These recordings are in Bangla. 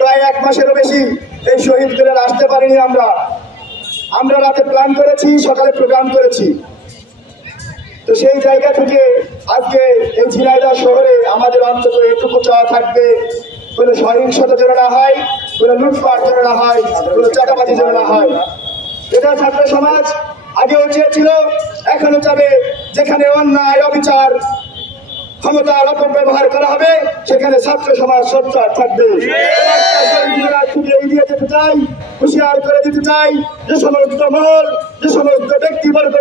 প্রায় 1 মাসেরও বেশি এই শহীদ মিনারে আসতে পারিনি। আমরা রাতে প্ল্যান করেছি, সকালে প্রোগ্রাম করেছি। তো সেই জায়গা থেকে আজকে এই ঝিনাইদহ শহরে আমাদের অন্তত এটুকু চাওয়া থাকবে, কোনো সহিংসতা যেন না হয়, কোনো লুটপাট যেন না হয়, কোনো চাঁদাবাজি যেন না হয়। এটা ছাত্র সমাজ আগেও চেয়েছিল, এখনো চাবে। যেখানে অন্যায়, অবিচার, ক্ষমতার অপব্যবহার করা হবে সেখানে ছাত্র সমাজ সোচ্চার থাকবে। এগিয়ে যেতে চাই, হুঁশিয়ার করে দিতে চাই যে সমস্ত মহল, যে সমস্ত ব্যক্তিবর্গ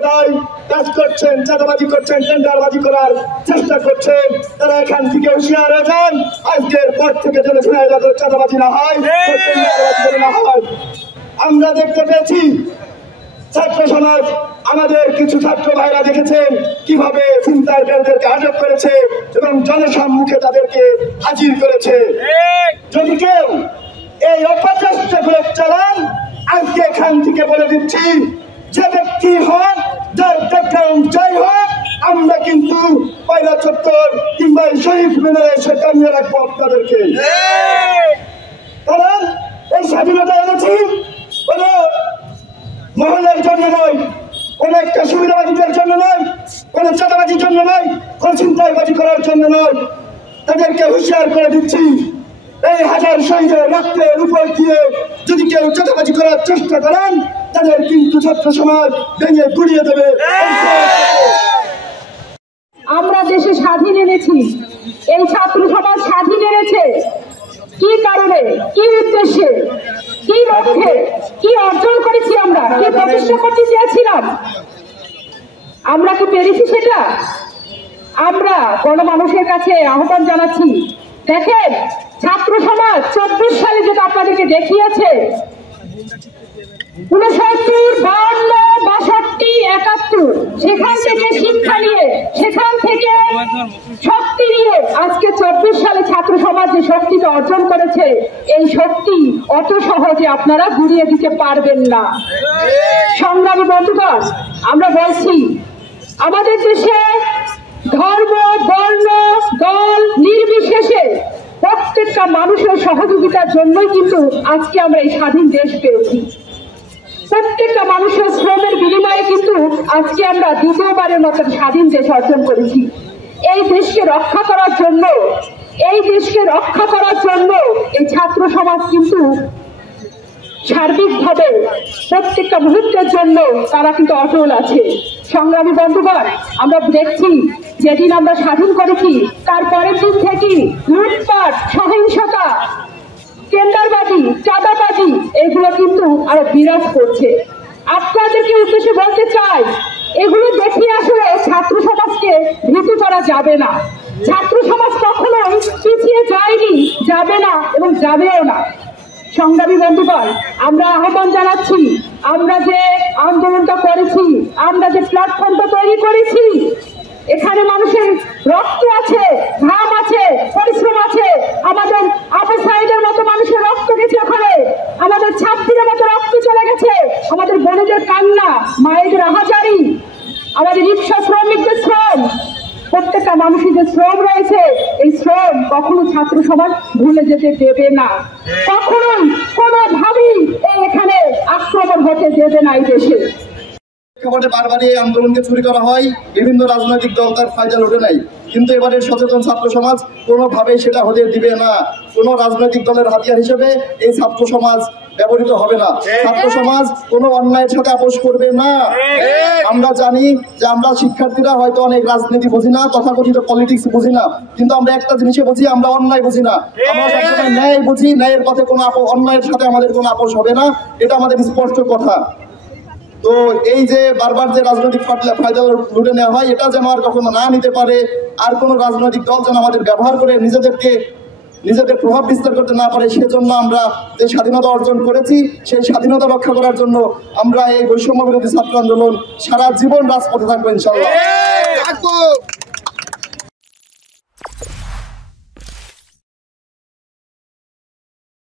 কাজ করছেন, চাঁদাবাজি করছেন, টেন্ডারবাজি করার চেষ্টা করছেন, তারা এখান থেকে হুঁশিয়ার হয়ে যান। আজকের পর থেকে যেন ঝিনাইদহ চাঁদাবাজি না হয়, টেন্ডারবাজি না হয়। আমরা দেখতে পেয়েছি ছাত্র সমাজ, আমাদের কিছু ছাত্র ভাইরা দেখেছেন কিভাবে ছিনতাইকারীদেরকে আটক করেছে এবং জনসম্মুখে তাদেরকে হাজির করেছে। যদি কেউ এই অপচেষ্টা করে চালান, আজকে এখান থেকে বলে দিচ্ছি, যে ব্যক্তি হন, যার ব্যাকগ্রাউন্ড যাই হোক, আমরা কিন্তু পয়লা চত্বর কিংবা শহীদ মিনারে এসে টানিয়ে রাখবো আপনাদেরকে। কারণ এই স্বাধীনতা এনেছি কোন মহলের জন্য নয়, কোন একটা সুবিধাবাদীদের জন্য নয়, কোন চাঁদাবাজির জন্য নয়, কোন ছিনতাইবাজি করার জন্য নয়। তাদেরকে হুঁশিয়ার করে দিচ্ছি, এই হাজার শহীদের রক্তের উপর দিয়ে যদি কেউ চাঁদাবাজি করার চেষ্টা করেন, তাদের কিন্তু ছাত্র সমাজ ভেঙে গুড়িয়ে দেবে। আমরা দেশে স্বাধীন এনেছি, এই ছাত্র সমাজ স্বাধীন এনেছে কি কারণে, কি উদ্দেশ্যে, কি লক্ষ্যে, কি অর্জন করেছি, আমরা কি প্রতিষ্ঠা করতে চেয়েছিলাম, আমরা কি পেরেছি সেটা? আমরা গণমানুষের কাছে আহ্বান জানাচ্ছি, দেখেন ছাত্র সমাজ 24 সালে যেটা আপনাদেরকে দেখিয়েছে, 69, 52, 62, 71, সেখান থেকে শিক্ষা নিয়ে, সেখান থেকে শক্তি নিয়ে আজকে 24 সালে ছাত্র সমাজ যে শক্তিটা অর্জন করেছে, এই শক্তি অত সহজে আপনারা গুড়িয়ে দিতে পারবেন না। সংগ্রামী বন্ধুগণ, আমরা বলছি আমাদের দেশে ধর্ম, বর্ণ, দল নির্বিশেষে প্রত্যেকটা মানুষের সহযোগিতার জন্যই কিন্তু আজকে আমরা এই স্বাধীন দেশ পেয়েছি। প্রত্যেকটা মানুষের শ্রমের বিনিময়ে কিন্তু আজকে আমরা দ্বিতীয়বারের মতো স্বাধীন দেশ অর্জন করেছি। এই দেশকে রক্ষা করার জন্য, এই ছাত্র সমাজ কিন্তু সার্বিকভাবে প্রত্যেকটা মুহূর্তের জন্য তারা কিন্তু অটল আছে। সংগ্রামী বন্ধুগণ, আমরা দেখছি যেদিন আমরা স্বাধীন করেছি তার পরের দিন থেকে লুটপাট, সহিংসতা, টেন্ডারবাজি, চাঁদাবাজি এগুলো কিন্তু আরো বিরাজ করছে। আপনাদেরকে উদ্দেশ্যে বলতে চাই, এগুলো দেখে আসলে ছাত্র সমাজকে ভীতু করা যাবে না। ছাত্র সমাজ কখনোই পিছিয়ে যায়নি, যাবে না এবং যাবেও না। সংগ্রামী বন্ধুগণ, আমরা আহ্বান জানাচ্ছি, আমরা যে আন্দোলনটা করেছি, আমরা যে প্ল্যাটফর্মটা তৈরি করেছি, এখানে মানুষের রক্ত আছে, ঘাম আছে, পরিশ্রম আছে। আমাদের আবু সাইদের মতো মানুষের রক্ত গেছে ওখানে, আমাদের ছাত্রীদের মতো রক্ত চলে গেছে, আমাদের বোনেদের কান্না, মায়েদের আহাজারি, আমাদের রিক্সা শ্রমিকদের শ্রম, প্রত্যেকটা মানুষের যে শ্রম রয়েছে, এই শ্রম কখনো ছাত্র সমাজ ভুলে যেতে দেবে না। কখনোই কোনোভাবেই এখানে আক্রমণ হতে দেবে না এই দেশে। বারবারই এই আন্দোলনকে চুরি করা হয়, বিভিন্ন রাজনৈতিক দল তার ফায়দা লোটে নাই, কিন্তু এবারের সচেতন ছাত্র সমাজ কোনোভাবেই সেটা হতে দিবে না। কোন রাজনৈতিক দলের হাতিয়ার হিসেবে এই ছাত্র সমাজ ব্যবহৃত হবে না। ছাত্র সমাজ কোনো অন্যায়ের সাথে আপোষ করবে না। আমরা জানি যে আমরা শিক্ষার্থীরা হয়তো অনেক রাজনীতি বুঝি না, তথাকথিত পলিটিক্স বুঝি না, কিন্তু আমরা একটা জিনিসে বুঝি, আমরা অন্যায় বুঝি না। আমরা সবসময় ন্যায় বুঝি, ন্যায়ের পথে কোনো অন্যায়ের সাথে আমাদের কোনো আপোষ হবে না, এটা আমাদের স্পষ্ট কথা। তো এই যে বারবার যে রাজনৈতিক ফায়দা লুটে নেওয়া হয়, এটা যেন আর কখনো না নিতে পারে, আর কোনো রাজনৈতিক দল যেন আমাদের ব্যবহার করে নিজেদের প্রভাব বিস্তার করতে না পারে, সেজন্য আমরা যে স্বাধীনতা অর্জন করেছি, সেই স্বাধীনতা রক্ষা করার জন্য আমরা এই বৈষম্য বিরোধী ছাত্র আন্দোলন সারা জীবন রাজপথে থাকবো ইনশাআল্লাহ।